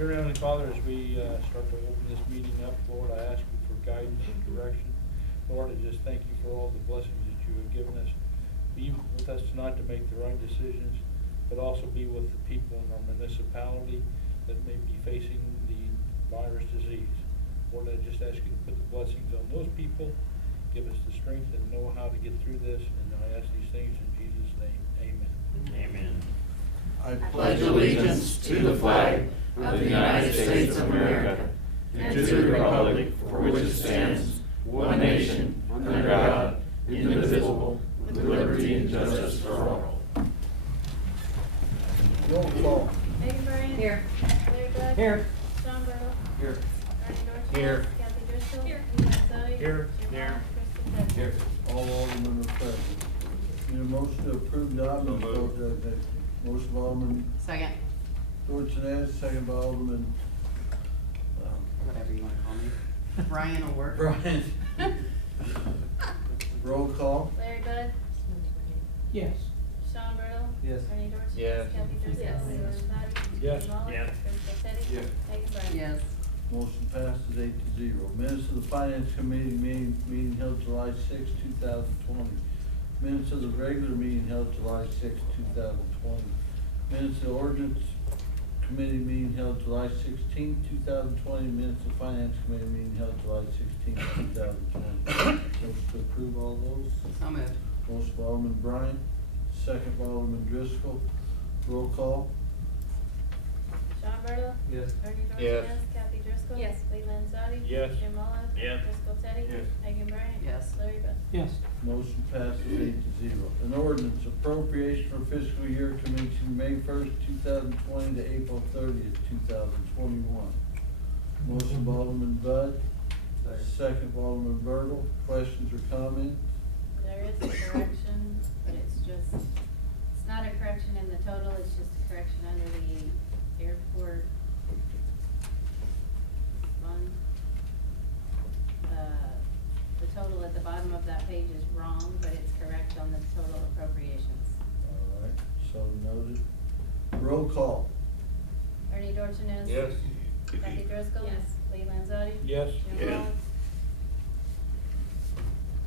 Dear Heavenly Father, as we start to open this meeting up, Lord, I ask you for guidance and direction. Lord, I just thank you for all the blessings that you have given us. Be with us tonight to make the right decisions, but also be with the people in our municipality that may be facing the virus disease. Lord, I just ask you to put the blessings on those people, give us the strength and know how to get through this, and I ask these things in Jesus' name. Amen. Amen. I pledge allegiance to the flag of the United States of America and to the republic for which it stands, one nation, under God, indivisible, with liberty and justice for all. Roll call. Megan Bryan. Here. Larry Bud. Here. Sean Burdell. Here. Bernie Dorchenez. Here. Kathy Driscoll. Here. Lee Landzadi. Here. Jim Here. Mullins. Kristen Petty. Here. All aldermen are present. Need a motion to approve the omnibus So moved. vote designation. Motion by Alderman Second. Dorchenez, second by Alderman Whatever you want to call me. Brian will work. Brian. Roll call. Larry Bud. Yes. Sean Burdell. Yes. Bernie Dorchenez. Yes. Kathy Driscoll. Yes. Lee Landzadi. Yes. Jim Mullins. Yes. Kristen Petty. Yes. Megan Bryan. Yes. Motion passes 8-0. Minutes of the Finance Committee meeting held July 6, 2020. Minutes of the regular meeting held July 6, 2020. Minutes of the Ordinance Committee meeting held July 16, 2020. Minutes of Finance Committee meeting held July 16, 2020. Motion to approve all those. So moved. Motion by Alderman Bryant, second by Alderman Driscoll. Roll call. Sean Burdell. Yes. Bernie Yes. Dorchenez. Kathy Driscoll. Yes. Lee Landzadi. Yes. Jim Mullins. Yes. Driscoll Teddy. Yes. Megan Bryan. Yes. Larry Bud. Yes. Motion passes 8-0. An ordinance appropriation for fiscal year commencing May 1st, 2020 to April 30th, 2021. Motion by Alderman Bud, second by Alderman Bertle. Questions or comments? There is a correction, but it's not a correction in the total, it's just a correction under the airport fund. The total at the bottom of that page is wrong, but it's correct on the total appropriations. All right, so noted. Roll call. Bernie Dorchenez. Yes. Kathy Driscoll. Yes. Lee Landzadi. Yes. Jim Yes. Mullins.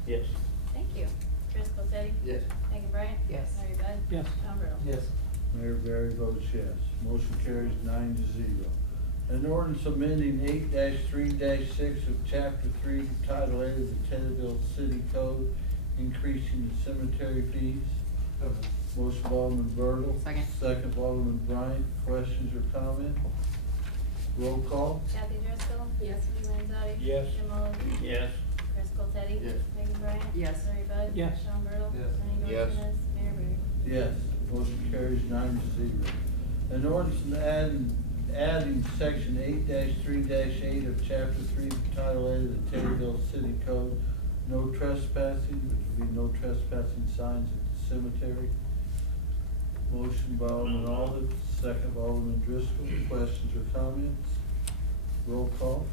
Yes. Thank you. Driscoll Teddy. Yes. Megan Bryan. Yes. Larry Bud. Yes. Sean Burdell. Yes. Mayor Barry votes yes. Motion carries 9-0. An ordinance amending 8-3-6 of Chapter 3, Title 8 of the Taylorville City Code, increasing the cemetery fees. Motion by Alderman Bertle. Second. Second by Alderman Bryant. Questions or comments? Roll call. Kathy Driscoll. Yes. Lee Landzadi. Yes. Jim Mullins. Yes. Driscoll Teddy. Yes. Megan Bryan. Yes. Larry Bud. Yes. Sean Burdell. Yes. Bernie Yes. Dorchenez. Mayor Barry. Yes. Motion carries 9-0. An ordinance adding section 8-3-8 of chapter 3 of title 8 of the Taylorville City Code, no trespassing, which would be no trespassing signs at the cemetery. Motion by Alderman Aldridge, second by Alderman Driscoll. Questions or comments? Roll call.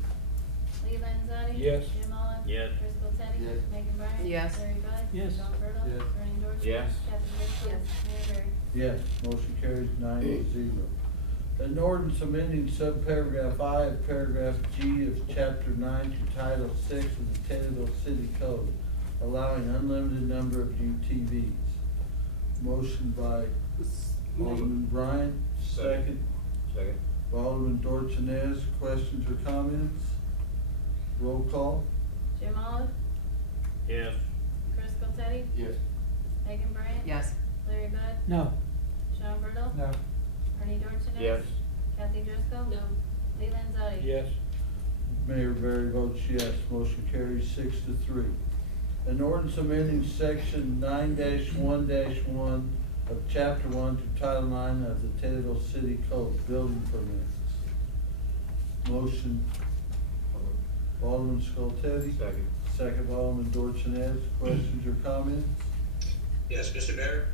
Lee Landzadi. Yes. Jim Mullins. Yes. Driscoll Teddy. Yes. Megan Bryan. Yes. Larry Bud. Yes. Sean Burdell. Yes. Bernie Dorchenez. Yes. Kathy Driscoll. Yes. Mayor Barry. Yes, motion carries 9-0. An ordinance amending subparagraph I of paragraph G of chapter 9 to title 6 of the Taylorville City Code, allowing unlimited number of UTVs. Motion by Alderman Bryant, second Second. by Alderman Dorchenez. Questions or comments? Roll call. Jim Mullins. Yes. Driscoll Teddy. Yes. Megan Bryan. Yes. Larry Bud. No. Sean Burdell. No. Bernie Dorchenez. Yes. Kathy Driscoll. No. Lee Landzadi. Yes. Mayor Barry votes yes. Motion carries 6-3. An ordinance amending section 9-1-1 of chapter 1 to title 9 of the Taylorville City Code, building permits. Motion, Alderman Skoltedi. Second. Second by Alderman Dorchenez. Questions or comments? Yes, Mr. Mayor,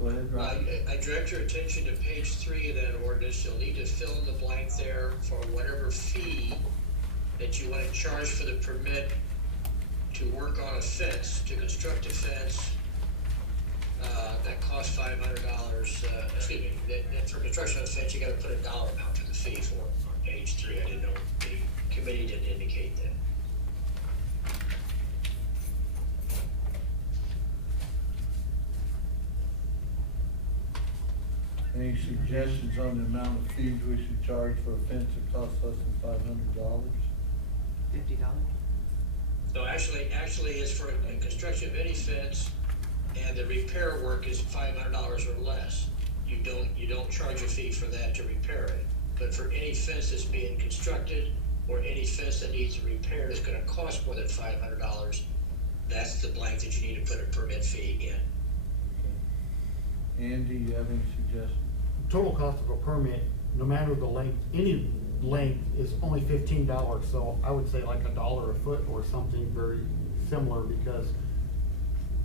Go ahead, Ron. I direct your attention to page 3 of that ordinance. You'll need to fill in the blank there for whatever fee that you want to charge for the permit to work on a fence, to construct a fence, that costs $500, excuse me, that for construction of a fence, you gotta put a dollar amount to the fee for, on Any suggestions on the amount of fees we should charge for a fence that costs less than $500? $50. So actually, it's for a construction of any fence, and the repair work is $500 or less. You don't charge a fee for that to repair it. But for any fence that's being constructed, or any fence that needs repaired is gonna cost more than $500, that's the blank that you need to put a permit fee in. Andy, you have any suggestions? Total cost of a permit, no matter the length, any length is only $15, so I would say like $1 a foot or something very similar, because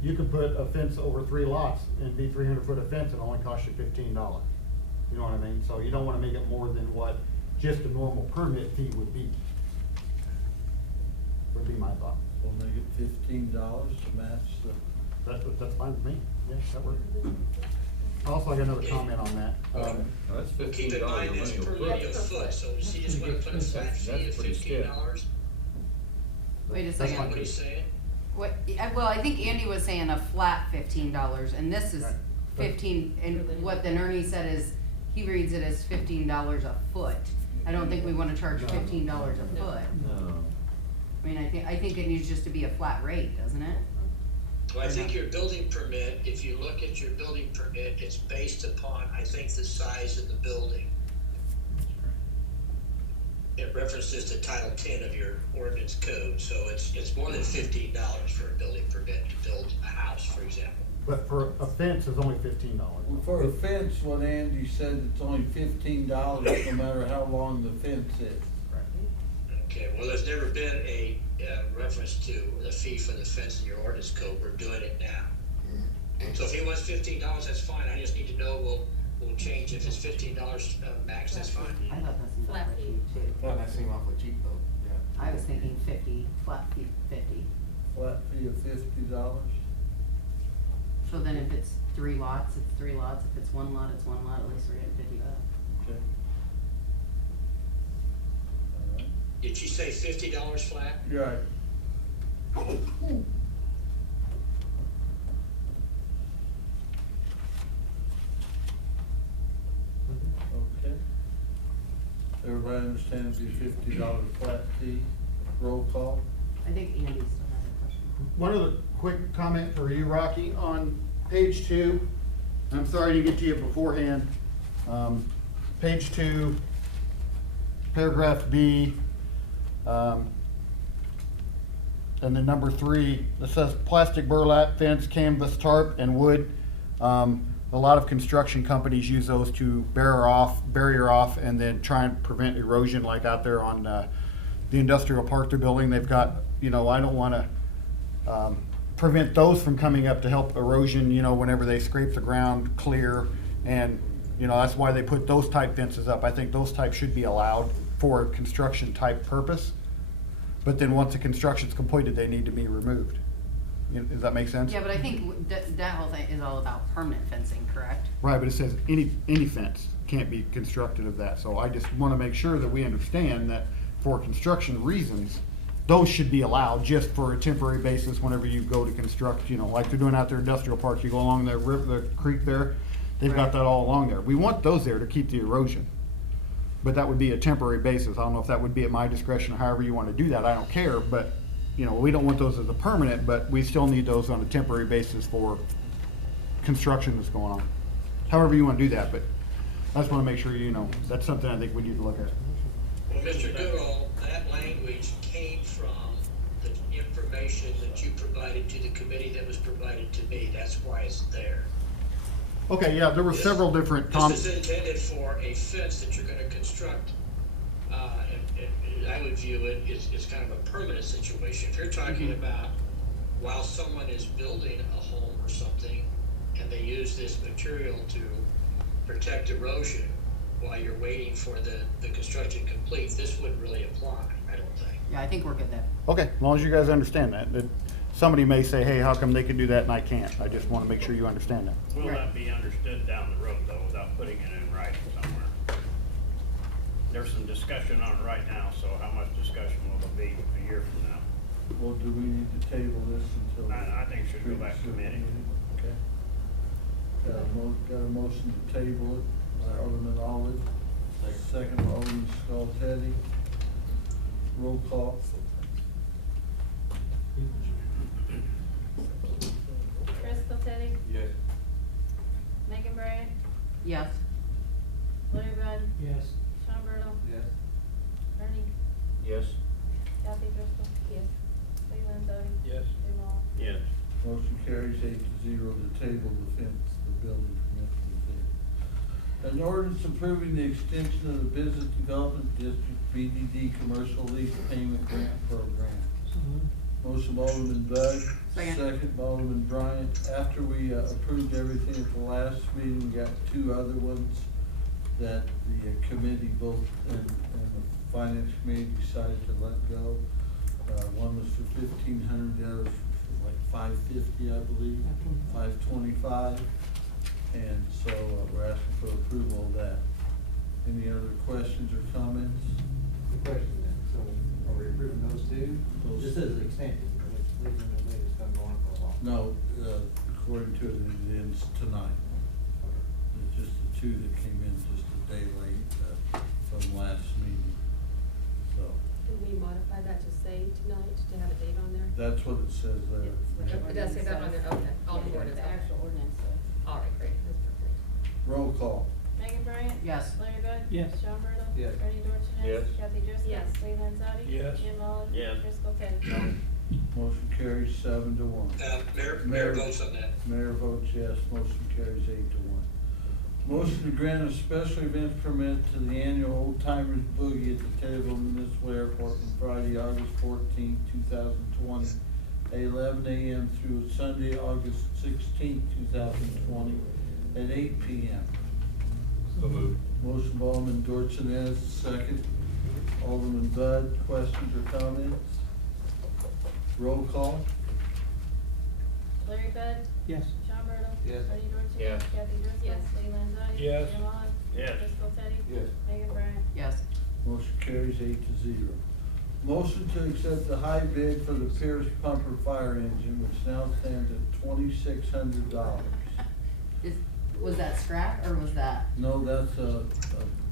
you could put a fence over 3 lots and be 300 foot of fence and only cost you $15. You know what I mean? So you don't wanna make it more than what just a normal permit fee would be. Would be my thought. We'll make it $15 to match the. That's fine with me. Yeah, that works. Also, I got another comment on that. That's But keep in $15 mind, that's a per linear linear foot. foot, so does he just wanna put a flat fee of That's pretty stiff. $15? Wait a Is that second. what he's saying? What, well, I think Andy was saying a flat $15, and this is Right. 15, and what then Ernie said is, he reads it as $15 a foot. I don't think we wanna charge $15 a foot. No. I mean, I think it needs just to be a flat rate, doesn't it? Well, I think your building permit, if you look at your building permit, it's based upon, I think, the size of the building. It references to Title 10 of your ordinance code, so it's more than $15 for a building permit to build a house, for example. But for a fence, it's only $15. For a fence, what Andy said, it's only $15 no matter how long the fence is. Okay, well, there's never been a reference to the fee for the fence in your ordinance code. We're doing it now. So if he wants $15, that's fine. I just need to know, we'll change. If it's $15 max, that's fine. I thought that seemed Flat awfully fee. cheap too. Well, that seemed awfully cheap though, yeah. I was thinking 50, flat fee 50. Flat fee of $50. So then if it's 3 lots, it's 3 lots. If it's 1 lot, it's 1 lot. At least we're getting $50. Okay. All right. Did she say $50 flat? You're right. Okay. Everybody understand it'd be $50 flat fee, roll call? I think Andy still has a question. One other quick comment for you, Rocky, on page 2. I'm sorry to get to you beforehand. Page 2, paragraph B, and then number 3, it says plastic burlap fence, canvas, tarp, and wood. A lot of construction companies use those to barrier off, and then try and prevent erosion, like out there on the industrial park they're building. They've got, I don't want to prevent those from coming up to help erosion, whenever they scrape the ground clear. And, that's why they put those type fences up. I think those types should be allowed for a construction type purpose. But then once the construction's completed, they need to be removed. Does that make sense? Yeah, but I think that whole thing is all about permanent fencing, correct? Right, but it says any fence can't be constructed of that. So I just want to make sure that we understand that for construction reasons, those should be allowed just for a temporary basis whenever you go to construct, like they're doing out there industrial park. You go along the river, the creek there, they've got that all along there. We want those there to keep the erosion. But that would be a temporary basis. I don't know if that would be at my discretion or however you want to do that. I don't care, but we don't want those as a permanent, but we still need those on a temporary basis for construction that's going on. However you want to do that, but I just want to make sure that's something I think we need to look at. Well, Mr. Goodall, that language came from the information that you provided to the committee that was provided to me. That's why it's there. Okay, yeah, there were several different This is intended for a fence that you're gonna construct, and I would view it as kind of a permanent situation. If you're talking about while someone is building a home or something, and they use this material to protect erosion while you're waiting for the construction complete, this wouldn't really apply, I don't think. Yeah, I think we're good there. Okay, as long as you guys understand that. Somebody may say, hey, how come they can do that and I can't? I just want to make sure you understand that. Will that be understood down the road, though, without putting it in writing somewhere? There's some discussion on it right now, so how much discussion will there be a year from now? Well, do we need to table this until? I think it should go back to committee. Okay. Got a motion to table it Alderman Olive, second by Alderman Skoltedi. Roll call. Chris Teddy, Yes. Megan Bryan, Yes. Larry Bud, Yes. Sean Burdell, Yes. Ernie, Yes. Kathy Driscoll. Yes. Lee Landzadi. Yes. Jim Olive. Yes. Motion carries 8-0 to table the fence, the building permit for the fence. An ordinance approving the extension of the Business Development District BDD Commercial Lease Payment Grant Program. Motion by Alderman Bud. Second. By Alderman Bryant. After we approved everything at the last meeting, we got two other ones that the committee, both and the finance committee decided to let go. One was for $1,500, the other for like $550, I believe, $525. And so we're asking for approval of that. Any other questions or comments? Good question then. So are we approving those two? Those- This is extended, but it's leaving the way it's been going for a while. No, according to it, it ends tonight. It's just the two that came in just a day late from last meeting. So Can we modify that to say tonight, to have a date on there? that's what it says there. It does say that on there, okay. All the Yeah, ordinance. The actual ordinance says. All right, great, that's perfect. Roll call. Megan Bryant. Yes. Larry Bud. Yes. Sean Burdell. Yes. Ernie Dorchenez. Yes. Kathy Driscoll. Yes. Lee Landzadi. Yes. Jim Olive. Yes. Chris Teddy. Motion carries 7-1. Mayor votes on that. Mayor votes yes, motion carries 8-1. Motion to grant a special event permit to the annual Old Timers Boogie at the Taylorville Municipal Airport on Friday, August 14, 2020, at 11 a.m. through Sunday, August 16, 2020, at 8 p.m. So moved. Motion by Alderman Dorchenez, second. Alderman Bud, questions or comments? Roll call. Larry Bud. Yes. Sean Burdell. Yes. Ernie Dorchenez. Yes. Kathy Driscoll. Yes. Lee Landzadi. Yes. Jim Olive. Yes. Chris Teddy. Yes. Megan Bryant. Yes. Motion carries 8-0. Motion to accept the high bid for the Pierce pumper fire engine, which now stands at $2,600. Was that scrap or was that No, that's a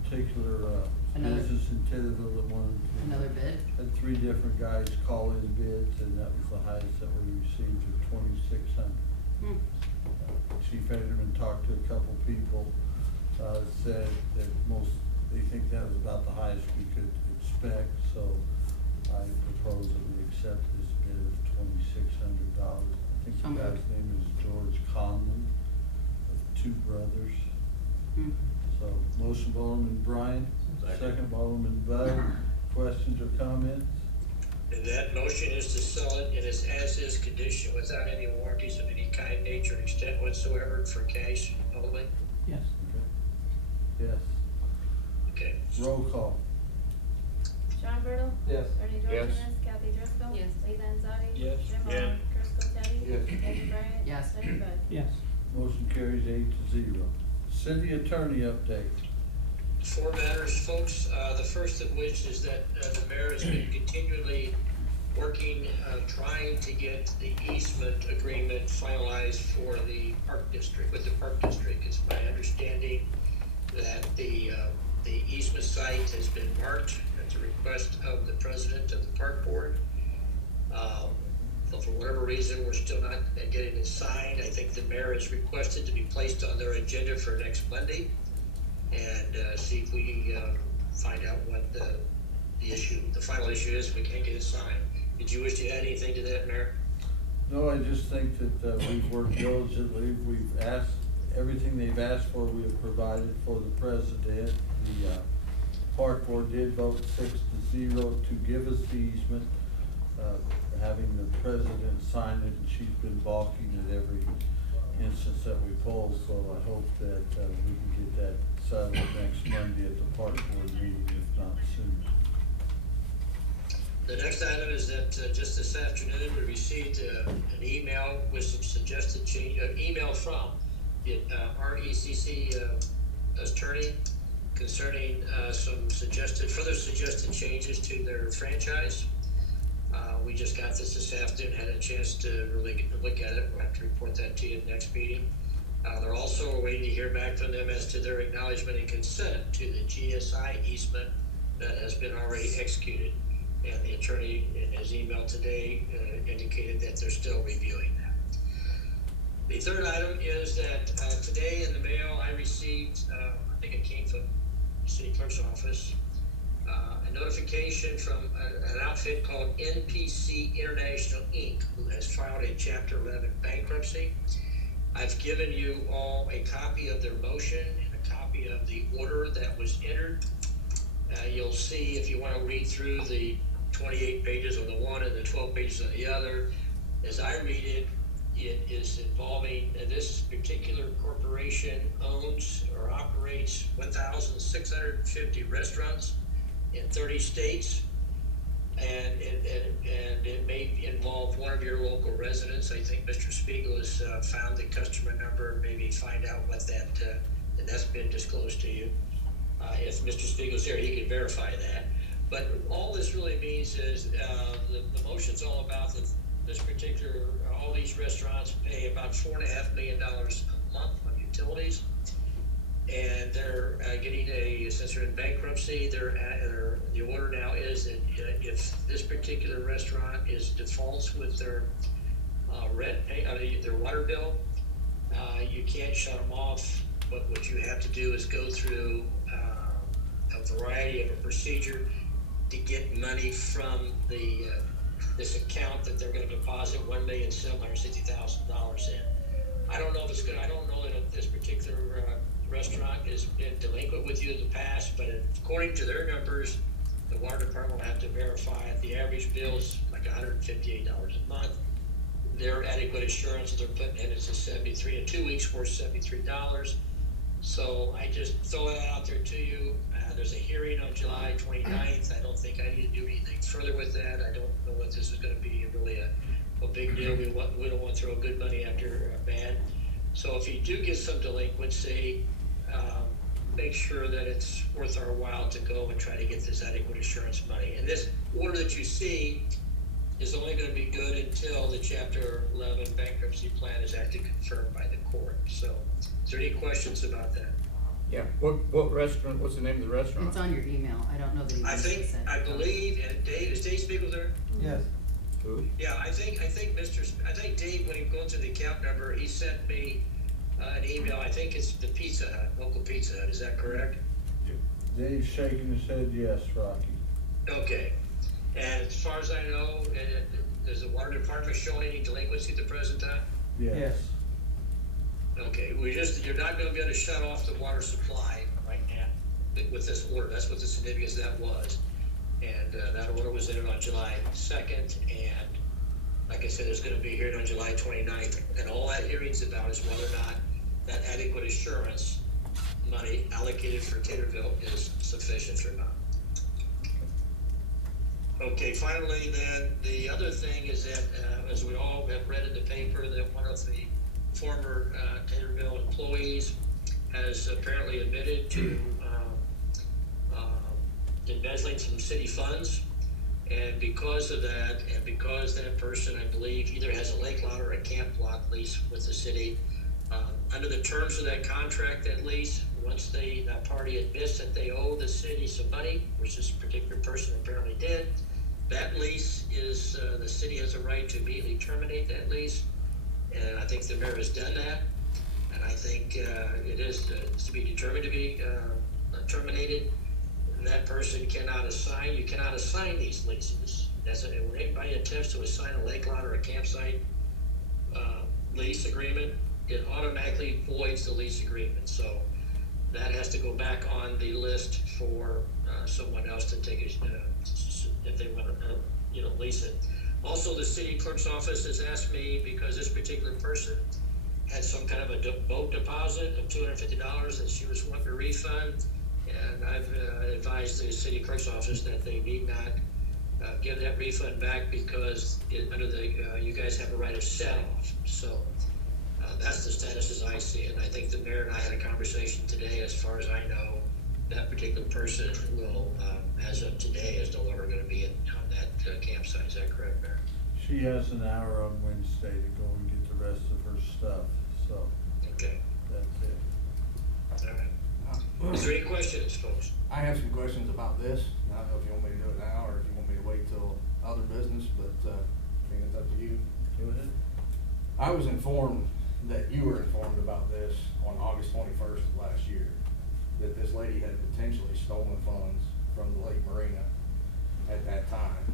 particular Another- business in Taylorville that wanted. another bid? Had 3 different guys call in bids, and that was the highest that we received at $2,600. Hmm. Chief Ederman talked to a couple people, said that they think that was about the highest we could expect, so I propose that we accept this bid of $2,600. I think So the guy's moved. name is George Conlon of Two Brothers. Hmm. So, motion by Alderman Bryan, second by Alderman Bud. Questions or comments? And that motion is to sell it in its as-is condition without any warranties of any kind, nature, and extent whatsoever for cash only? Yes. Okay. Yes. Okay. Roll call. Sean Burdell. Yes. Ernie Yes. Dorchenez. Kathy Driscoll. Yes. Lee Landzadi. Yes. Jim Yes. Olive. Chris Teddy. Yes. Megan Bryant. Yes. Larry Bud. Yes. Motion carries 8-0. City attorney update. 4 matters, folks. The first of which is that the mayor has been continually working, trying to get the easement agreement finalized for the park district, with the park district. It's my understanding that the easement site has been marked at the request of the president of the park board. But for whatever reason, we're still not getting it signed. I think the mayor has requested to be placed on their agenda for next Monday, and see if we find out what the final issue is. We can't get it signed. Did you wish to add anything to that, Mayor? No, I just think that we've worked diligently. We've asked, everything they've asked for, we have provided for the president. The park board did vote 6-0 to give us the easement, having the president sign it, and she's been balking at every instance that we pull. So I hope that we can get that settled next Monday at the park board meeting, if not sooner. The next item is that just this afternoon, we received an email with some suggested change, email from the RECC attorney concerning some further suggested changes to their franchise. We just got this afternoon, had a chance to really look at it. We'll have to report that to you at the next meeting. They're also waiting to hear back from them as to their acknowledgement and consent to the GSI easement that has been already executed. And the attorney in his email today indicated that they're still reviewing that. The third item is that today in the mail I received, I think it came from the city clerk's office, a notification from an outfit called NPC International Inc., who has filed a Chapter 11 bankruptcy. I've given you all a copy of their motion and a copy of the order that was entered. You'll see, if you want to read through the 28 pages on the one and the 12 pages on the other, as I read it, it is involving this particular corporation owns or operates 1,650 restaurants in 30 states, and it may involve one of your local residents. I think Mr. Spiegel has found the customer number, maybe find out what that, and that's been disclosed to you. If Mr. Spiegel's here, he can verify that. But all this really means is the motion's all about this particular, all these restaurants pay about $4.5 million a month on utilities. And they're getting since they're in bankruptcy, the order now is that if this particular restaurant defaults with their rent, their water bill, you can't shut them off. But what you have to do is go through a variety of a procedure to get money from this account that they're going to deposit $1,760,000 in. I don't know if it's good. I don't know that this particular restaurant has been delinquent with you in the past, but according to their numbers, the water department will have to verify it. The average bill is like $158 a month. Their adequate assurance they're putting in is a 73, in 2 weeks worth $73. So I just throw that out there to you. There's a hearing on July 29th. I don't think I need to do anything further with that. I don't know what this is going to be really a big deal. We don't want to throw good money after bad. So if you do get some delinquency, make sure that it's worth our while to go and try to get this adequate assurance money. And this order that you see is only going to be good until the Chapter 11 bankruptcy plan is actually confirmed by the court. So, is there any questions about that? Yeah, what restaurant, what's the name of the restaurant? It's on your email. I don't know that he I believe, and Dave, is Dave Spiegel there? Yes. Who? Yeah, I think Dave, when he goes to the account number, he sent me an email. I think it's the Pizza Hut, local Pizza Hut. Is that correct? Dave's shaking his head yes, Rocky. Okay. And as far as I know, does the water department show any delinquency at the present time? Yes. Okay, you're not gonna be able to shut off the water supply right now with this order. That's what the significance of that was. And that order was entered on July 2nd, and like I said, there's gonna be a hearing on July 29th, and all that hearing's about is whether or not that adequate assurance money allocated for Taylorville is sufficient or not. Okay, finally then, the other thing is that, as we all have read in the paper, that one of the former Taylorville employees has apparently admitted to embezzling some city funds. And because of that, and because that person, I believe, either has a lake lot or a camp lot lease with the city, under the terms of that contract, that lease, once that party admits that they owe the city some money, which this particular person apparently did, that lease is, the city has a right to immediately terminate that lease. And I think the mayor has done that. And I think it is to be determined to be terminated. And that person you cannot assign these leases. When anybody attempts to assign a lake lot or a campsite lease agreement, it automatically voids the lease agreement. So that has to go back on the list for someone else to take it, if they want to, lease it. Also, the city clerk's office has asked me, because this particular person had some kind of a boat deposit of $250 that she was wanting to refund, and I've advised the city clerk's office that they need not give that refund back because under you guys have a right of set-off. So that's the status as I see it. I think the mayor and I had a conversation today. As far as I know, that particular person will, as of today, is no longer going to be on that campsite. Is that correct, Mayor? She has an hour on Wednesday to go and get the rest of her stuff, so. Okay. Is there any questions, folks? I have some questions about this. I don't know if you want me to do it now or if you want me to wait till other business, but, I think it's up to you. Go ahead. I was informed that you were informed about this on August 21st of last year, that this lady had potentially stolen funds from the Lake Marina at that time.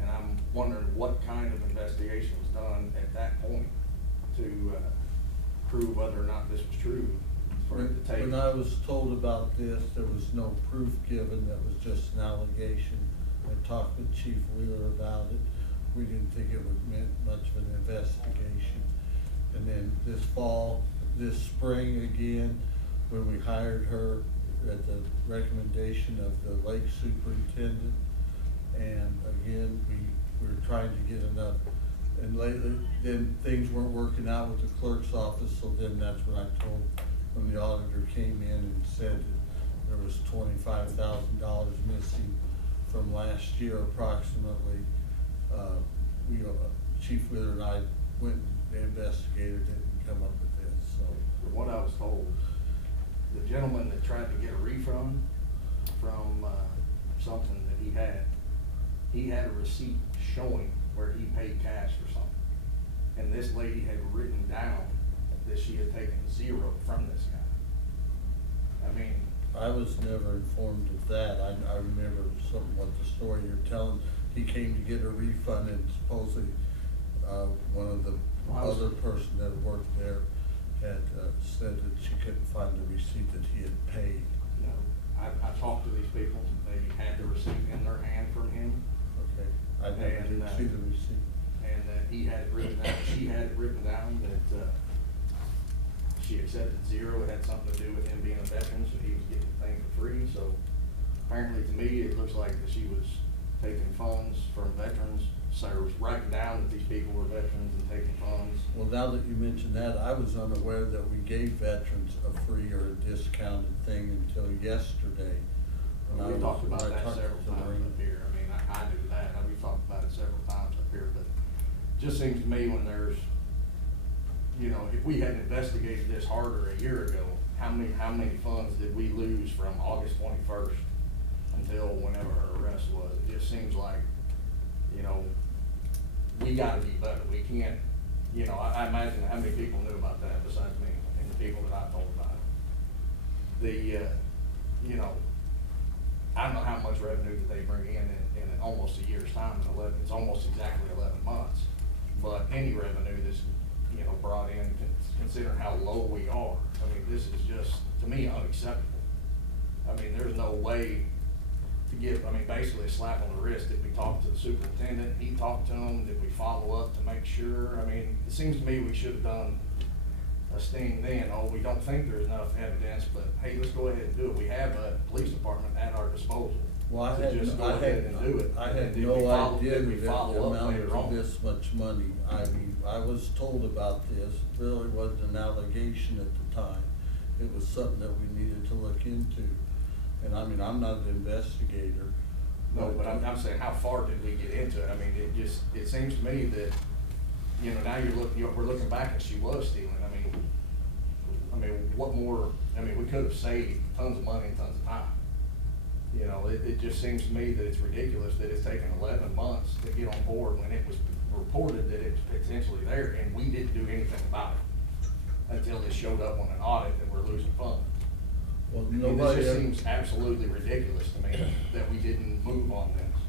And I'm wondering what kind of investigation was done at that point to prove whether or not this was true for it to take. When I was told about this, there was no proof given, that was just an allegation. I talked with Chief Wheeler about it. We didn't think it would meant much of an investigation. And then this spring again, when we hired her at the recommendation of the lake superintendent, and again, we were trying to get enough, and lately, then things weren't working out with the clerk's office, so then that's when I told, when the auditor came in and said that there was $25,000 missing from last year approximately. Chief Wheeler and I went and investigated it and come up with this, so. From what I was told, the gentleman that tried to get a refund from something that he had a receipt showing where he paid cash for something. And this lady had written down that she had taken $0 from this guy. I mean, I was never informed of that. I remember what the story you're telling. He came to get a refund, and supposedly one of the other person that worked there had said that she couldn't find the receipt that he had paid. you know, I talked to these people. They had the receipt in their hand from him. Okay, I never did see the receipt. And he had it written down, she had it written down that she accepted $0. It had something to do with him being a veteran, so he was getting the thing for free. So apparently to me, it looks like that she was taking funds from veterans. So it was writing down that these people were veterans and taking funds. Well, now that you mention that, I was unaware that we gave veterans a free or a discounted thing until yesterday. We talked about that several times up here. I mean, I knew that. We've talked about it several times up here, but it just seems to me when there's, you know, if we had investigated this harder a year ago, how many funds did we lose from August 21st until whenever her arrest was? It just seems like, you know, we gotta be better. We can't, you know, I imagine how many people knew about that besides me and the people that I told about it. You know, I don't know how much revenue that they bring in almost a year's time, it's almost exactly 11 months. But any revenue that's, you know, brought in, considering how low we are, I mean, this is just, to me, unacceptable. I mean, there's no way to give, I mean, basically a slap on the wrist. Did we talk to the superintendent? He talked to him. Did we follow up to make sure? I mean, it seems to me we should have done a sting then. Oh, we don't think there's enough evidence, but hey, let's go ahead and do it. We have a police department at our disposal. Well, I to had just go no ahead and do it. I had And did no we follow- idea did we that follow the up amount later of on? this much money. I mean, I was told about this, it really wasn't an allegation at the time. It was something that we needed to look into. And I mean, I'm not an investigator. No, but I'm saying, how far did we get into it? I mean, it seems to me that, you know, now we're looking back and she was stealing. I mean, what more, I mean, we could have saved tons of money and tons of time. You know, it just seems to me that it's ridiculous that it's taken 11 months to get on board when it was reported that it's potentially there and we didn't do anything about it until it showed up on an audit that we're losing funds. Well, I mean, nobody this just ever, seems absolutely ridiculous to me that we didn't move on this.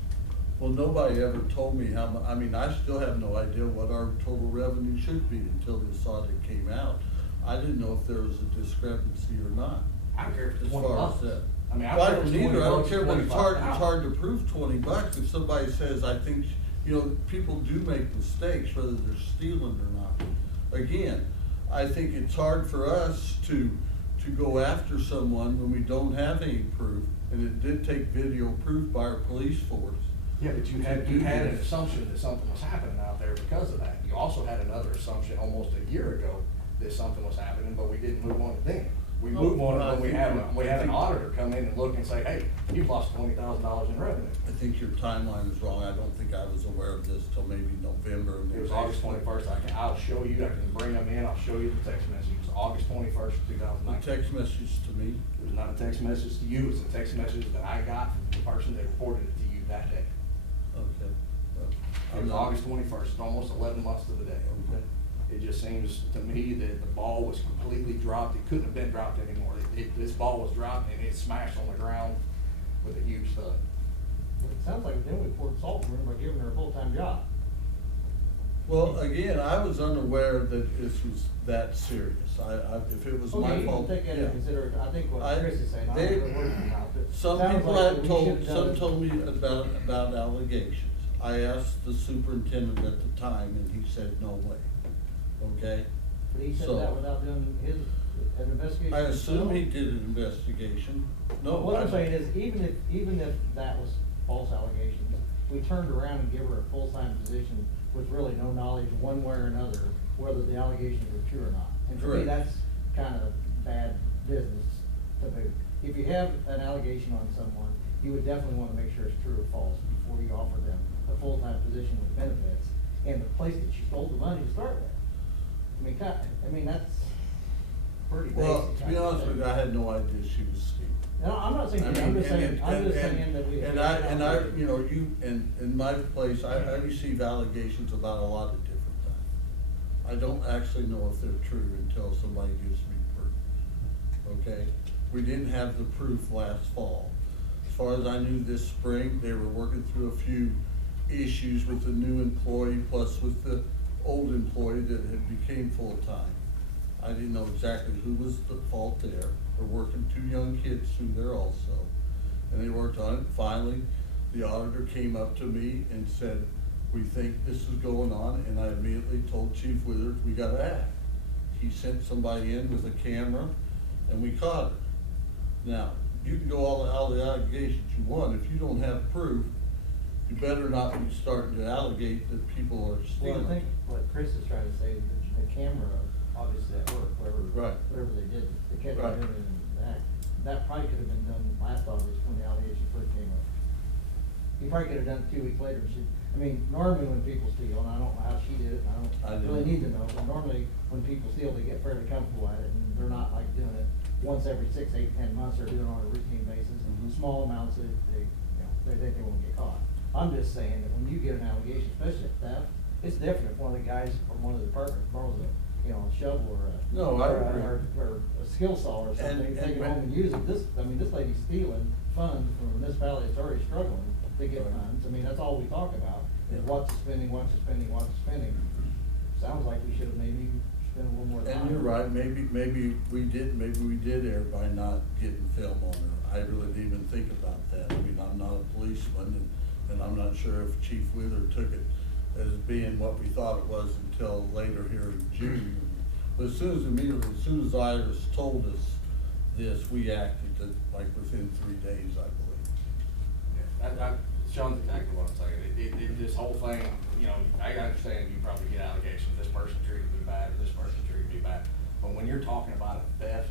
well, nobody ever told me how I mean, I still have no idea what our total revenue should be until this audit came out. I didn't know if there was a discrepancy or not. I don't care if it's As 20 far bucks. as that. I mean, Well, I care if don't it's 20 either, I don't bucks or care, but it's $25,000. hard to prove $20. If somebody says, I think, you know, people do make mistakes, whether they're stealing or not. Again, I think it's hard for us to go after someone when we don't have any proof, and it did take video proof by our police force. Yeah, but you had an assumption that something was happening out there because of that. You also had another assumption almost a year ago that something was happening, but we didn't move on it then. we move on it when we have, I an think- auditor come in and look and say, hey, you've lost $20,000 in revenue. I think your timeline is wrong. I don't think I was aware of this till maybe November. It was August 21st. I'll show you, I can bring them in, I'll show you the text message. It was August 21st, The 2019. text message to me. It was not a text message to you, it was a text message that I got from the person that reported it to you that day. Okay. Well, It I'm was not- August 21st, almost 11 months to the day. Okay. It just seems to me that the ball was completely dropped. It couldn't have been dropped anymore. This ball was dropped and it smashed on the ground with a huge thud. It sounds like then we poured salt in the room by giving her a full-time job. Well, again, I was unaware that this was that serious. If it was my Okay, you fault. can take that into yeah. consideration. I think what I- Chris is saying, I they- don't know what it's about, but Some sounds people like had we told, should've done some it- told me about allegations. I asked the superintendent at the time and he said, no way. Okay? But he said So- that without doing an investigation. I assume he himself. did an investigation. No, What I'm I- saying is, even if that was false allegations, we turned around and give her a full-time position with really no knowledge one way or another, whether the allegations were true or not. And to me, Correct. that's kind of bad business to boot. If you have an allegation on someone, you would definitely wanna make sure it's true or false before you offer them a full-time position with benefits and the place that she stole the money to start with. I mean, that's pretty basic. Well, to be kind of honest with thing. you, I had no idea she was stealing. No, I'm not saying, I I'm mean, just saying, that we. And I, you know, in my place, I receive allegations about a lot of different things. I don't actually know if they're true until somebody gives me proof, okay? We didn't have the proof last fall. As far as I knew this spring, they were working through a few issues with the new employee plus with the old employee that had became full-time. I didn't know exactly who was the fault there. We're working 2 young kids through there also. And they worked on it. Finally, the auditor came up to me and said, we think this is going on, and I immediately told Chief Withers, we gotta act. He sent somebody in with a camera, and we caught her. Now, you can go all the allegations you want. If you don't have proof, you better not be starting to allegate that people are Well, stealing. I think what Chris is trying to say, the camera, obviously at work, Right. whatever they did, they kept Right. doing it in that. That probably could have been done last August when the allegation first came up. He probably could have done it 2 weeks later. I mean, normally when people steal, and I don't know how she did it, and I don't really need to know, but normally when people steal, they get fairly comfortable at it, and they're not like doing it once every 6, 8, 10 months, they're doing it on a routine basis. Mhm. Small amounts that they think they won't get caught. I'm just saying that when you get an allegation, especially of theft, it's different if one of the guys from one of the departments borrows a shovel or No, I agree. or a skill saw or something, And take it when- home and use it. This lady's stealing funds from a municipality that's already struggling to get Right. funds. I mean, that's all we talk about, is Yeah. what's the spending, what's the spending, what's the spending. Sounds like we should have maybe spent a little more time. And you're right, maybe we did err by not getting film on her. I really didn't even think about that. I mean, I'm not a policeman, and I'm not sure if Chief Wither took it as being what we thought it was until later here in June. But as soon as Iris told us this, we acted like within 3 days, I believe. Yeah, Sean's exactly what I'm saying. This whole thing, I understand you probably get allegations, this person treated me bad, or this person treated me bad. But when you're talking about a theft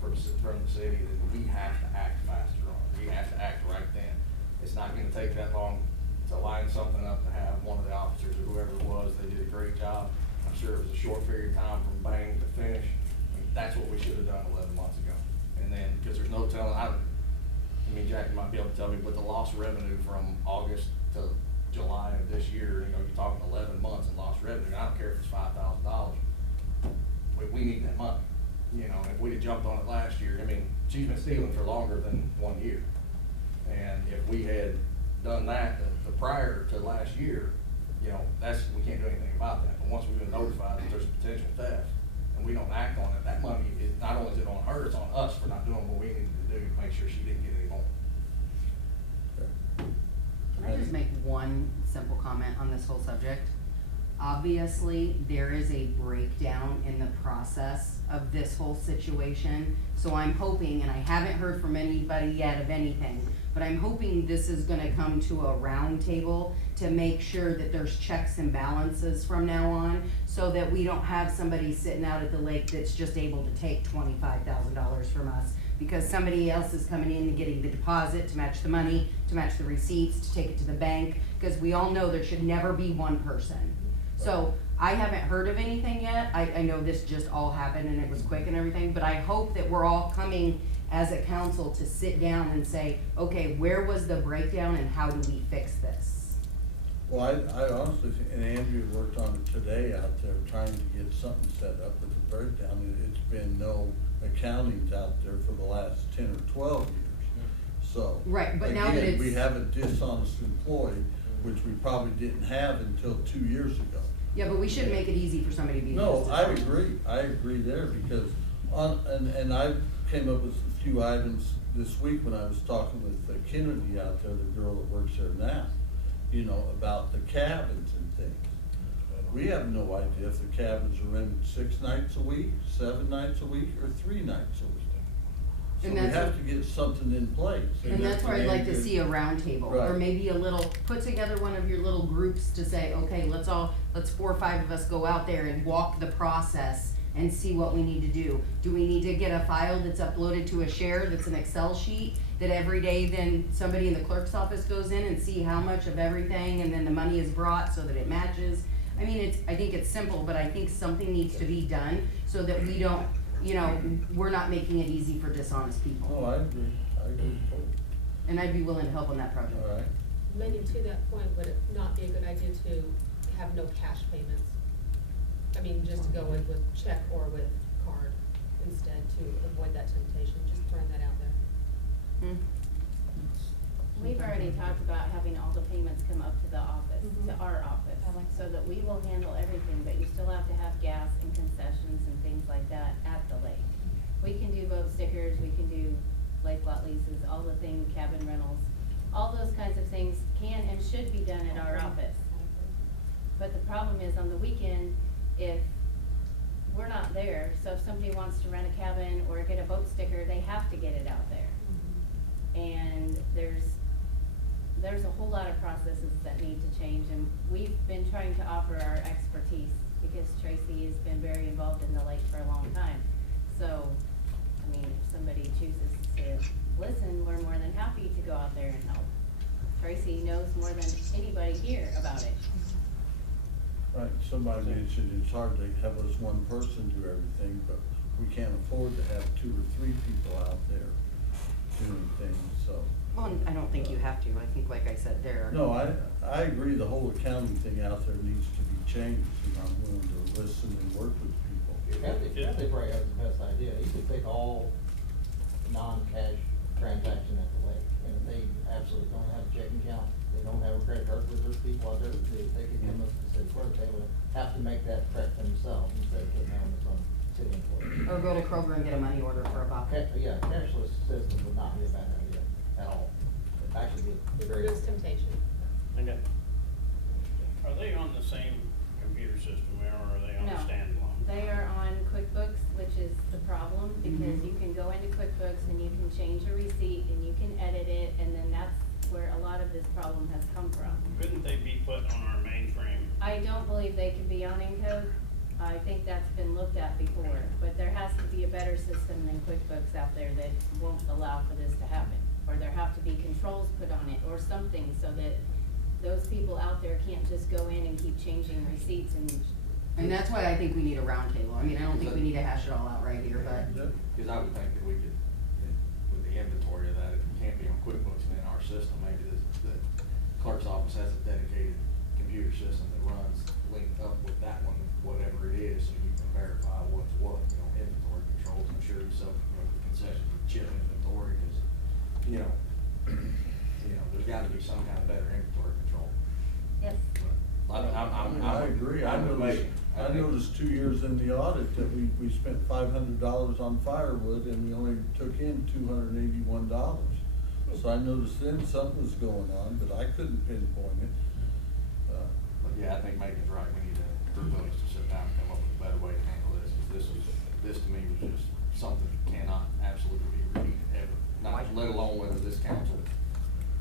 from the city, then we have to act faster on it. We have to act right then. It's not gonna take that long to line something up, to have one of the officers or whoever it was, they did a great job. I'm sure it was a short period of time from bang to finish. I mean, that's what we should have done 11 months ago. And then, because there's no telling, Jackie might be able to tell me, but the lost revenue from August to July of this year, you're talking 11 months in lost revenue. I don't care if it's $5,000. We need that money. If we'd have jumped on it last year, she's been stealing for longer than 1 year. And if we had done that the prior to last year, we can't do anything about that. But once we've been notified that there's potential theft and we don't act on it, that money is, not only is it on her, it's on us for not doing what we needed to do to make sure she didn't get any more. Can I just make one simple comment on this whole subject? Obviously, there is a breakdown in the process of this whole situation, so I'm hoping, and I haven't heard from anybody yet of anything, but I'm hoping this is gonna come to a round table to make sure that there's checks and balances from now on, so that we don't have somebody sitting out at the lake that's just able to take $25,000 from us, because somebody else is coming in and getting the deposit to match the money, to match the receipts, to take it to the bank, because we all know there should never be one person. So I haven't heard of anything yet. I know this just all happened and it was quick and everything, but I hope that we're all coming as a council to sit down and say, okay, where was the breakdown and how do we fix this? Well, I honestly think, and Andrea worked on it today out there trying to get something set up with the breakdown. It's been no accountings out there for the last 10 or 12 years. So, Right, but now that again, it's- we have a dishonest employee, which we probably didn't have until 2 years ago. Yeah, but we shouldn't make it easy for somebody to be. No, just I dishonest. agree there, because and I came up with a few items this week when I was talking with Kennedy out there, the girl that works there now, you know, about the cabins and things. We have no idea if the cabins are rented 6 nights a week, 7 nights a week, or 3 nights a week. So And we that's have what- to get something in place. And that's where I'd like to Andrea- see a round table, or Right. maybe a little, put together one of your little groups to say, okay, let's 4 or 5 of us go out there and walk the process and see what we need to do. Do we need to get a file that's uploaded to a share, that's an Excel sheet, that every day then somebody in the clerk's office goes in and see how much of everything, and then the money is brought so that it matches? I mean, I think it's simple, but I think something needs to be done so that we don't, you know, we're not making it easy for dishonest people. Oh, I agree totally. And I'd be willing to help on that project. All right. Maybe to that point, would it not be a good idea to have no cash payments? I mean, just to go with check or with card instead, to avoid that temptation, just throwing that out there. Hmm. We've already talked about having all the payments come up to the office, to Mhm. our office, I like so that. that we will handle everything, but you still have to have gas and concessions and things like that at the lake. We can do boat stickers, we can do lake lot leases, all the things, cabin rentals, all those kinds of things can and should be done at our office. But the problem is on the weekend, if we're not there, so if somebody wants to rent a cabin or get a boat sticker, they have to get it out there. And there's a whole lot of processes that need to change, and we've been trying to offer our expertise because Tracy has been very involved in the lake for a long time. So, I mean, if somebody chooses to listen, we're more than happy to go out there and help. Tracy knows more than anybody here about it. Right, somebody mentioned it's hard to have us one person do everything, but we can't afford to have 2 or 3 people out there doing things, so. Well, and I don't think you have to. I think, like I said, there are. No, I agree, the whole accounting thing out there needs to be changed, and I'm willing to listen and work with people. Kathy probably has the best idea. You could take all non-cash transaction at the lake, and if they absolutely don't have a checking account, they don't have a credit card, with there's people out there, they could come up to the city clerk, they would have to make that correct themselves instead of putting it on some city employee. Or go to Kroger and get a money order for a buck. Yeah, cashless system would not be a bad idea at all. Actually, be very. Reduce temptation. Okay. Are they on the same computer system or are they on No. standalone? They are on QuickBooks, which is the problem, because you can go into QuickBooks and you can change a receipt and you can edit it, and then that's where a lot of this problem has come from. Couldn't they be put on our mainframe? I don't believe they could be on Encode. I think that's been looked at before, but there has to be a better system than QuickBooks out there that won't allow for this to happen. Or there have to be controls put on it or something so that those people out there can't just go in and keep changing receipts And that's why I think we need a roundtable. I mean, I don't think we need to hash it all out right here, but. Cause I would think that we could, with the inventory of that, if it can't be on QuickBooks and in our system, maybe the clerk's office has a dedicated computer system that runs linked up with that one, whatever it is, so you can verify what's what, you know, inventory controls, I'm sure yourself, you know, with concessions, with chip inventory, cause, you know, there's gotta be some kind of better inventory control. Yes. I agree, I noticed 2 years in the audit that we spent $500 on firewood and we only took in $281. So I noticed then something was going on, but I couldn't pinpoint it. But yeah, I think Megan's right, we need to, everybody to sit down and come up with a better way to handle this, 'cause this to me was just something that cannot absolutely be repeated ever, not, let alone whether this council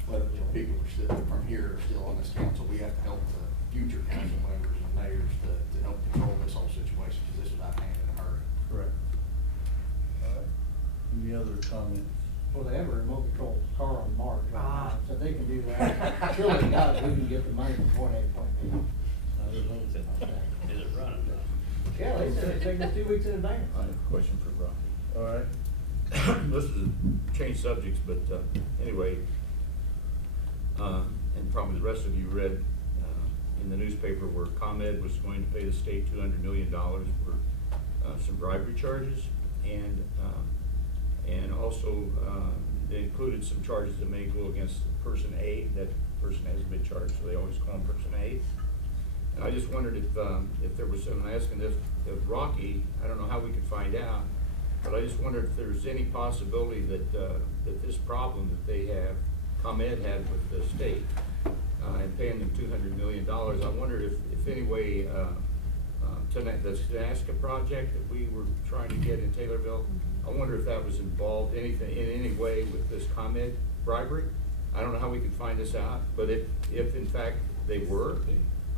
But, you know, people are still, from here, are still on this council, we have to help the future council members and mayors to help control this whole situation, because this is out of hand in a hurry. Correct. All right. Any other comments? Well, they have a remote control car on Mars right now, Ah. so they can do that. Until they got it, we can get the money from point A to point B. Is it running? Yeah, they said it's taking us 2 weeks in advance. I have a question for Rocky. All right. This is change subjects, but anyway, and probably the rest of you read in the newspaper where ComEd was going to pay the state $200 million for some bribery charges, and also they included some charges that may go against person A. That person hasn't been charged, so they always call him person A. And I just wondered if there was some, I'm asking this of Rocky, I don't know how we could find out, but I just wondered if there's any possibility that that this problem that they have, ComEd had with the state, and paying them $200 million, I wondered if any way, the Tenaska project that we were trying to get in Taylorville, I wonder if that was involved in any way with this ComEd bribery. I don't know how we could find this out, but if in fact they were,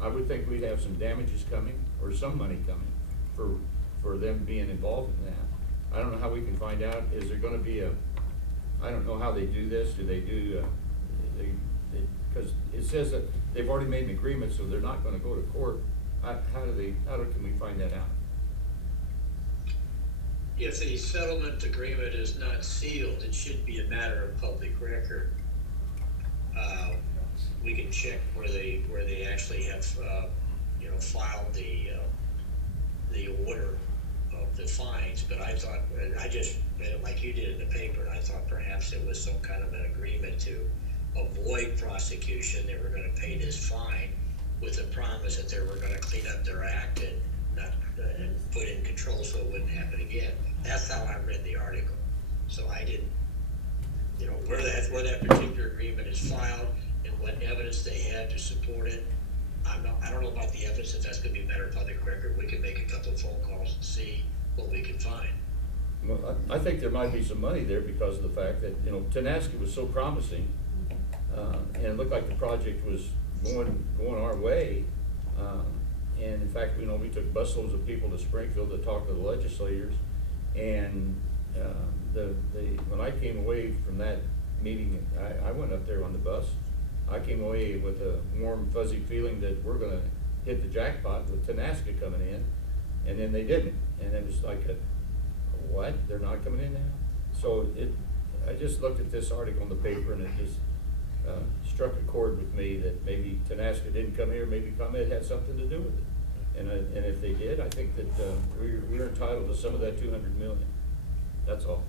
I would think we'd have some damages coming, or some money coming, for them being involved in that. I don't know how we can find out. Is there gonna be I don't know how they do this. Do they do, because it says that they've already made an agreement, so they're not gonna go to court. How can we find that out? If the settlement agreement is not sealed, it should be a matter of public record. We can check where they actually have, filed the order of the fines, but I thought, I just read it like you did in the paper, I thought perhaps it was some kind of an agreement to avoid prosecution. They were gonna pay this fine with a promise that they were gonna clean up their act and not, and put in control so it wouldn't happen again. That's how I read the article. So I didn't, where that particular agreement is filed and what evidence they had to support it. I don't know about the evidence. If that's gonna be a matter of public record, we can make a couple of phone calls and see what we can find. Well, I think there might be some money there because of the fact that, Tenaska was so promising, and it looked like the project was going our way. And in fact, we took busloads of people to Springfield to talk to the legislators, and when I came away from that meeting, I went up there on the bus. I came away with a warm, fuzzy feeling that we're gonna hit the jackpot with Tenaska coming in, and then they didn't. And it was like, what? They're not coming in now? So I just looked at this article in the paper, and it just struck a chord with me that maybe Tenaska didn't come here, maybe ComEd had something to do with it. And if they did, I think that we're entitled to some of that $200 million. That's all.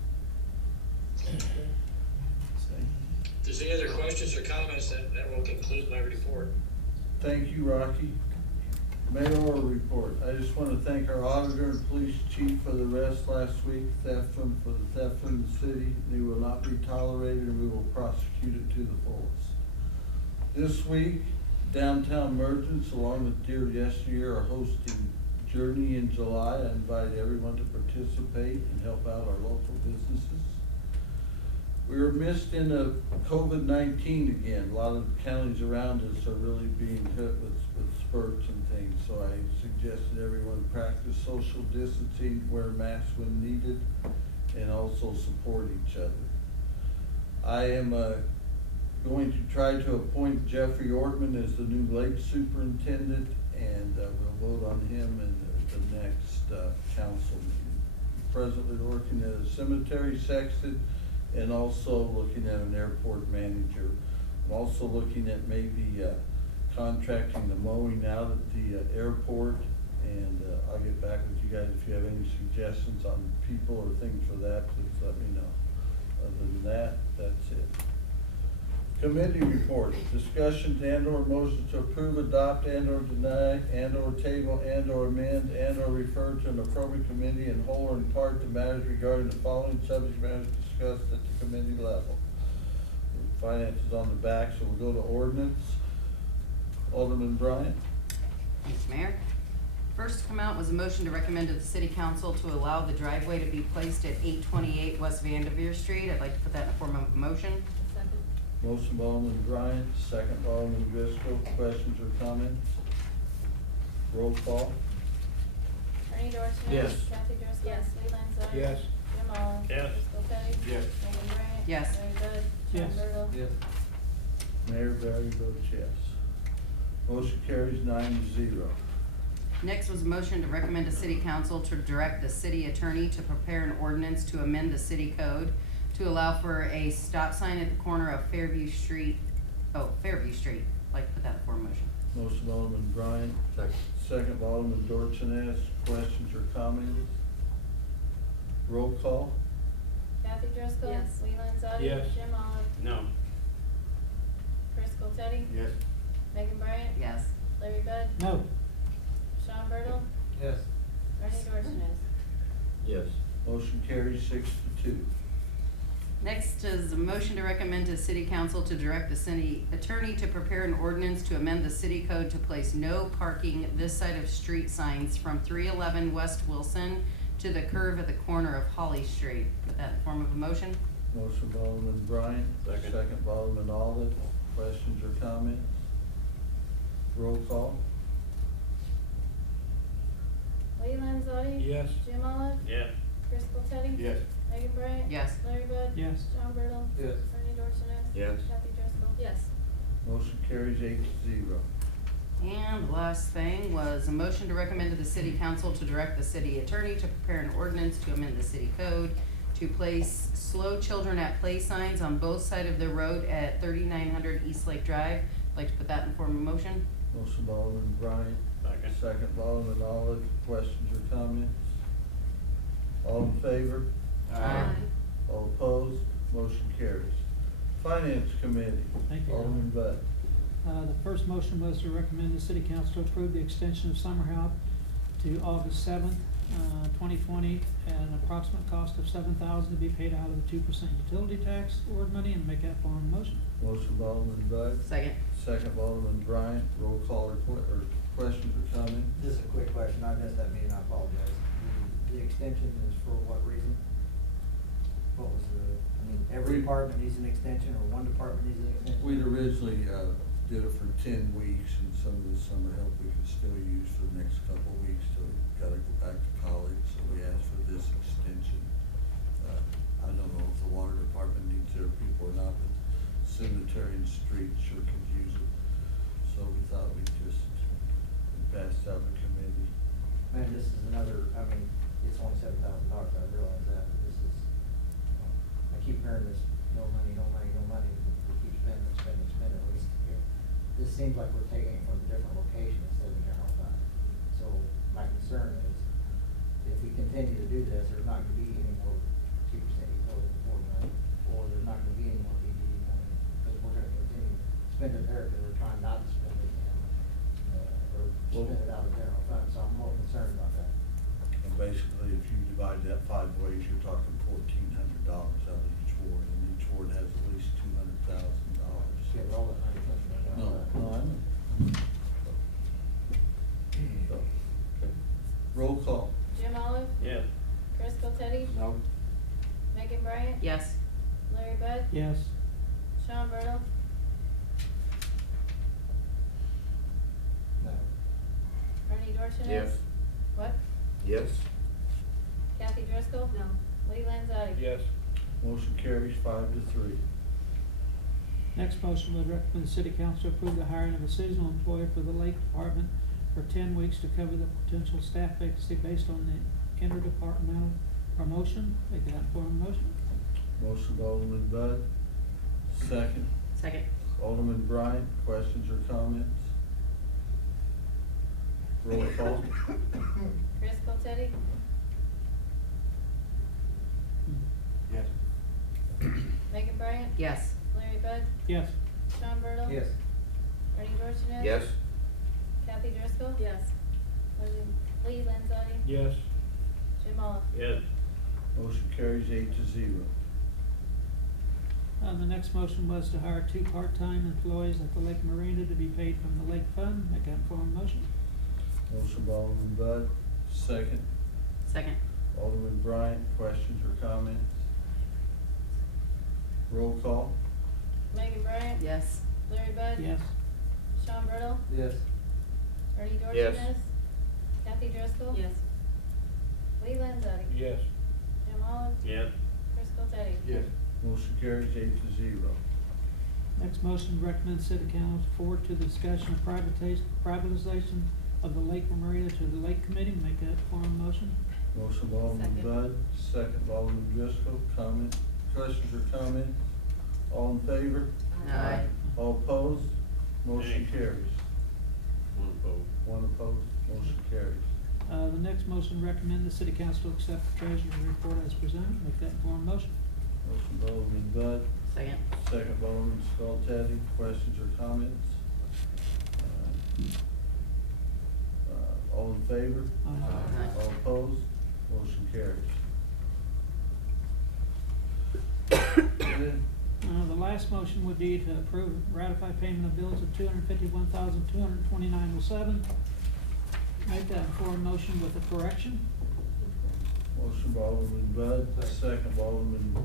If there's any other questions or comments, that will conclude my report. Thank you, Rocky. Mayoral report. I just want to thank our auditor and police chief for the arrest last week, for the theft from the city. They will not be tolerated, and we will prosecute it to the fullest. This week, Downtown Merchants, along with Dear Yesteryear, are hosting Journey in July. I invite everyone to participate and help out our local businesses. We were missed in COVID-19 again. A lot of counties around us are really being hit with spurts and things, so I suggested everyone practice social distancing, wear masks when needed, and also support each other. I am going to try to appoint Jeffrey Ortman as the new lake superintendent, and we'll vote on him in the next council meeting. Presently working at a cemetery sexton and also looking at an airport manager. I'm also looking at maybe contracting the mowing out at the airport, and I'll get back with you guys if you have any suggestions on people or things for that, please let me know. Other than that, that's it. Committee reports, discussions and/or motions to approve, adopt, and/or deny, and/or table, and/or amend, and/or refer to an appropriate committee in whole or in part to matters regarding the following subject matters discussed at the committee level. Finance is on the back, so we'll go to ordinance. Alderman Bryant. Thanks, Mayor. First to come out was a motion to recommend to the city council to allow the driveway to be placed at 828 West Vanderveer Street. I'd like to put that in the form of a motion. Second. Motion by Alderman Bryant, second by Alderman Driscoll. Questions or comments? Roll call. Bernie Dorchenez. Yes. Kathy Driscoll. Yes. Lee Landzadi. Yes. Jim Olive. Yes. Crystal Petty. Yes. Megan Brant. Yes. Larry Bud. Yes. Sean Burdell. Yes. Mayor Barry votes yes. Motion carries 9-0. Next was a motion to recommend to city council to direct the city attorney to prepare an ordinance to amend the city code to allow for a stop sign at the corner of Fairview Street. Like to put that in form of motion. Motion by Alderman Bryant, Second. second by Alderman Dorchenez. Questions or comments? Roll call. Kathy Driscoll. Yes. Lee Landzadi. Yes. Jim Olive. No. Crystal Teddy. Yes. Megan Brant. Yes. Larry Bud. No. Sean Burdell. Yes. Bernie Dorchenez. Yes. Motion carries 6-2. Next is a motion to recommend to city council to direct the city attorney to prepare an ordinance to amend the city code to place no parking this side of street signs from 311 West Wilson to the curve at the corner of Holly Street. Put that in form of a motion. Motion by Alderman Bryant, Second. second by Alderman Olive. Questions or comments? Roll call. Lee Landzadi. Yes. Jim Olive. Yes. Crystal Teddy. Yes. Megan Brant. Yes. Larry Bud. Yes. Sean Burdell. Yes. Bernie Dorchenez. Yes. Kathy Driscoll. Yes. Motion carries 8-0. And the last thing was a motion to recommend to the city council to direct the city attorney to prepare an ordinance to amend the city code to place slow children at play signs on both sides of the road at 3900 East Lake Drive. I'd like to put that in form of motion. Motion by Alderman Bryant, Second. second by Alderman Olive. Questions or comments? All in favor? Aye. All opposed? Motion carries. Finance Committee. Thank you. Alderman Bud. The first motion was to recommend the city council to approve the extension of summer help to August 7th, 2020, at an approximate cost of $7,000 to be paid out of the 2% utility tax award money, and make that form of motion. Motion by Alderman Bud, Second. second by Alderman Bryant. Roll call or questions or comments? Just a quick question, I missed that meeting, I apologize. The extension is for what reason? What was every department needs an extension, or one department needs an extension? We'd originally, did it for 10 weeks, and some of the summer help we can still use for the next couple of weeks till we gotta go back to college, so we asked for this extension. I don't know if the water department needs their people or not, but cemetery and street sure could use it. So we thought we'd just pass it out to committee. Man, this is another, it's only $7,000, I realize that, but this is, I keep hearing this, no money, no money, no money, we keep spending, at least here. This seems like we're taking it from a different location instead of the general fund. So my concern is, if we continue to do this, there's not gonna be any more 2% utility money, or there's not gonna be any more DDD money, because we're gonna continue to spend it there, because we're trying not to spend it in, or spend it out of the general fund, so I'm more concerned about that. And basically, if you divide that 5 ways, you're talking $1,400 out of each ward, and each ward has at least $200,000. Get all that money comes from the general No, fund. no, I know. So, okay. Roll call. Jim Olive. Yes. Crystal Teddy. No. Megan Brant. Yes. Larry Bud. Yes. Sean Burdell. No. Bernie Dorchenez. Yes. What? Yes. Kathy Driscoll. No. Lee Landzadi. Yes. Motion carries 5-3. Next motion was recommend the city council approve the hiring of a seasonal employee for the lake department for 10 weeks to cover the potential staff vacancy based on the interdepartmental promotion. Make that in form of motion. Motion by Alderman Bud, second. Second. Alderman Bryant, questions or comments? Roll call. Crystal Teddy. Yes. Megan Brant. Yes. Larry Bud. Yes. Sean Burdell. Yes. Bernie Dorchenez. Yes. Kathy Driscoll. Yes. Lee Landzadi. Yes. Jim Olive. Yes. Motion carries 8-0. The next motion was to hire 2 part-time employees at the Lake Marina to be paid from the lake fund. Make that in form of motion. Motion by Alderman Bud, second. Second. Alderman Bryant, questions or comments? Roll call. Megan Bryan? Yes. Larry Bud? Yes. Sean Burdell? Yes. Ernie Yes. Dorchenez? Kathy Driscoll? Yes. Lee Landzadi? Yes. Jim Olive? Yes. Chris Teddy? Yes. Motion carries 8-0. Next motion, recommend city council forward to the discussion of privatization of the Lake Marina to the Lake Committee. Make that form motion. Motion by Alderman Second. Bud, second by Alderman Driscoll. Comment, questions or comments? All in favor? Aye. All opposed? Motion Nay. carries. One vote. One opposed, motion carries. The next motion, recommend the city council accept the treasurer's report as presented. Make that form motion. Motion by Alderman Bud, Second. second by Alderman Skoltedi. Questions or comments? All in favor? Aye. All opposed? Motion carries. The last motion would be to approve, ratify payment of bills of $251,229.07. Make that form motion with a correction. Motion by Alderman Bud, second by Alderman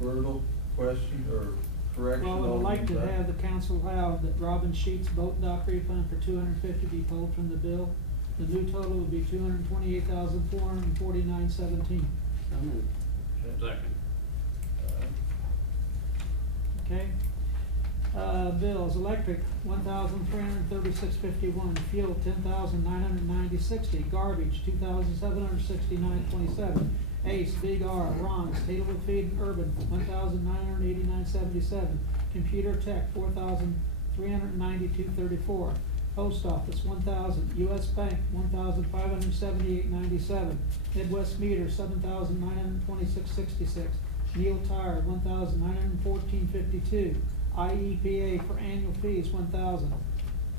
Bertle. Question or correction? Well, I would like to Alderman Bud? have the council have that Robin Sheets boat dock refund for $250 be pulled from the bill. The new total would be $228,449.17. So moved. Okay. Second. Okay? Bills, electric, $1,336.51, fuel, $10,990.60, garbage, $2,769.27, Ace, Big R, Ron's, Taylorville Feed and Urban, $1,989.77, Computer Tech, $4,392.34, Post Office, $1,000, US Bank, $1,578.97, Midwest Meter, $7,926.66, Neil Tire, $1,914.52, IEPA for annual fees, $1,000,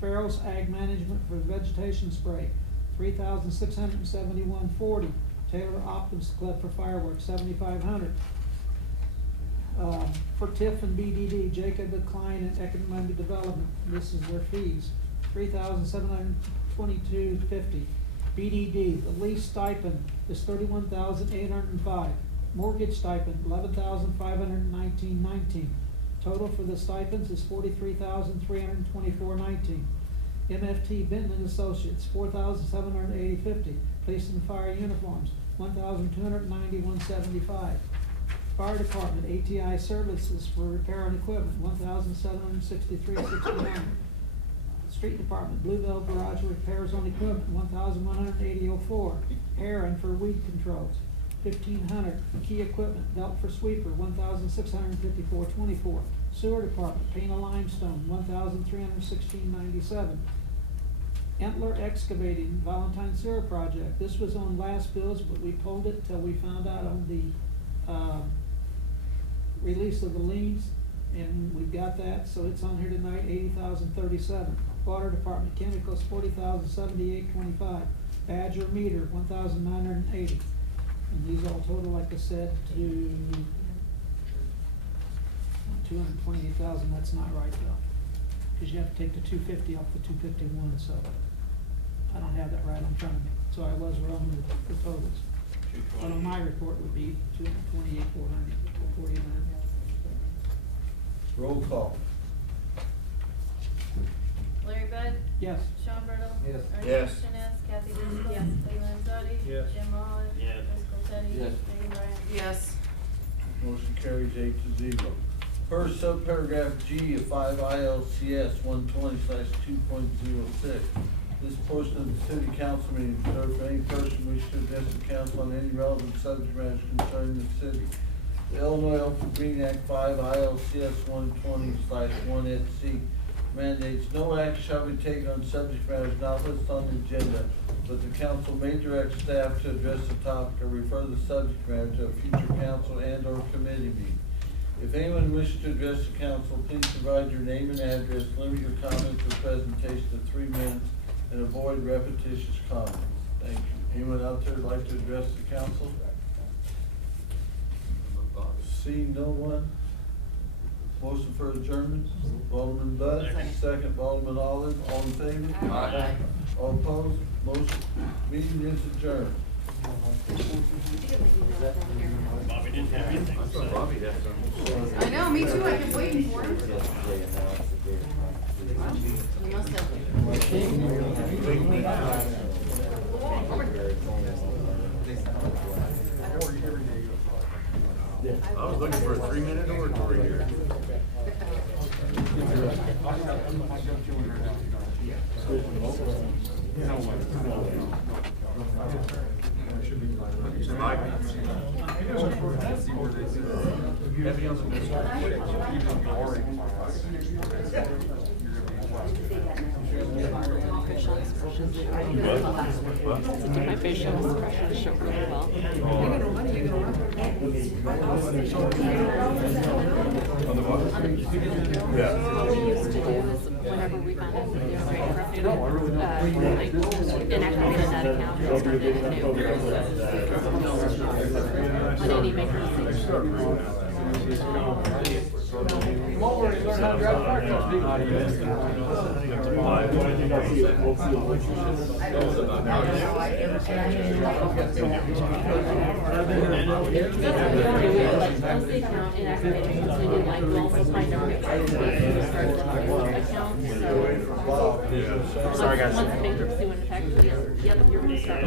Farrell's Ag Management for vegetation spray, $3,671.40, Taylor Optimus Club for fireworks, $7,500. For TIF and BDD, Jacob Klein and Economic Development, this is their fees, $3,722.50. BDD, the lease stipend is $31,805. Mortgage stipend, $11,519.19. Total for the stipends is $43,324.19. MFT Benton and Associates, $4,780.50. Police and fire uniforms, $1,291.75. Fire Department, ATI Services for repair and equipment, $1,763.69. Street Department, Bluebell Garage repairs on equipment, $1,180.04. Aaron for weed controls, $1,500. Key equipment, belt for sweeper, $1,654.24. Sewer Department, paint a limestone, $1,316.97. Entler Excavating, Valentine Sewer Project, this was on last bills, but we pulled it till we found out on the, release of the liens, and we've got that, so it's on here tonight, $80,037. Water Department, chemicals, $40,078.25. Badger Meter, $1,980. And these all total, like I said, to $228,000, that's not right though. Cause you have to take the $250 off the $251, so I don't have that right in front of me, so I was wrong with the totals. But on my report would be $228,449. Roll call. Larry Bud? Yes. Sean Burdell? Yes. Ernie Yes. Dorchenez? Kathy Driscoll? Yes. Lee Landzadi? Yes. Jim Olive? Yes. Chris Teddy? Yes. Megan Bryan? Yes. Motion carries 8-0. Per subparagraph G of 5 ILCS 120/2.06. This portion of the city council meeting is reserved for any person wishing to address the council on any relevant subject matters concerning the city. The Illinois Open Meeting Act 5 ILCS 120/1 mandates no action shall be taken on subject matters not listed on the agenda, but the council may direct staff to address the topic or refer the subject matter to a future council and or committee meeting. If anyone wishes to address the council, please provide your name and address, limit your comments or presentation to 3 minutes, and avoid repetitious comments. Thank you. Anyone out there would like to address the council? Seeing no one? Motion for adjournment? Alderman Bud, second by Alderman Olive, all in favor? Aye. All opposed? Motion, meeting is adjourned. Bobby didn't have anything. I thought Bobby had some. I know, me too, I kept waiting for him. He must have. I was looking for a 3-minute oratory here. Mike? Heavy on the My facial expressions show really well. What we used to do is whenever we found out that they were bankrupted, like inactivated that account and started it new. On any bankruptcy. Once the account inactivated completely, like we'll also find out if we start the account, so. Sorry, guys. Once bankruptcy went effective, yep, you're gonna start.